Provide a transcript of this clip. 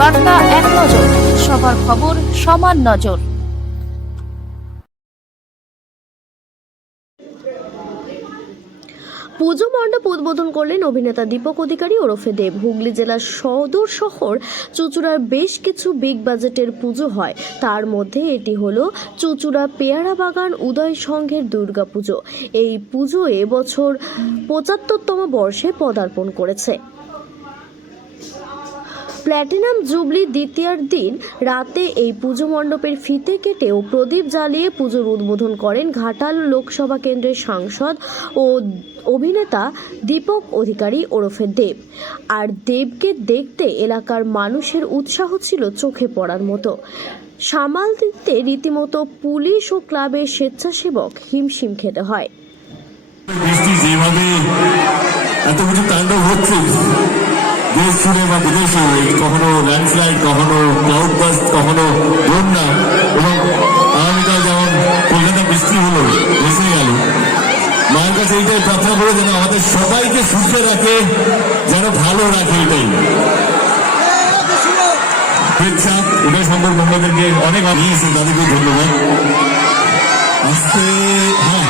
বার্তা এক নজর, সবার খবর সমান নজর। পুজো মণ্ডপ উদ্বোধন করলেন অভিনেতা দীপক অধিকারী ওরফে দেব। হুগলি জেলার সদর শহর চুঁচুড়ার বেশ কিছু বিগ বাজেটের পুজো হয়, তার মধ্যে এটি হলো চুঁচুড়া পেয়ারা বাগান উদয় সংঘের দুর্গাপুজো। এই পুজো এবছর ৭৫তম বর্ষে পদার্পণ করেছে। প্ল্যাটিনাম জুবলি দ্বিতীয়ার দিন রাতে এই পুজো মণ্ডপের ফিতে কেটে ও প্রদীপ জ্বালিয়ে পুজোর উদ্বোধন করেন ঘাটাল লোকসভা কেন্দ্রের সাংসদ ও অভিনেতা দীপক অধিকারী ওরফে দেব। আর দেবকে দেখতে এলাকার মানুষের উৎসাহ ছিল চোখে পড়ার মতো। সামাল দিতে রীতিমতো পুলিশ ও ক্লাবের স্বেচ্ছাসেবক হিমশিম খেতে হয়। এত কিছু তাণ্ডব হচ্ছে দেশ জুড়ে বা বিদেশে, কখনো ল্যান্ডস্লাইড, কখনো ক্লাউড বাস্ট, কখনো বন্যা, এবং আগামীকাল যেমন কলকাতা বৃষ্টি হলো, ভেসে গেল। মায়ের কাছে এইটাই প্রার্থনা করে যেন আমাদের সবাইকে সুস্থ রাখে, যেন ভালো রাখে। এটাই শুভেচ্ছা। উদয় শঙ্কর মোহাম্মদেরকে অনেক নিয়েছে, তাদেরকে ধন্যবাদ। আজকে হ্যাঁ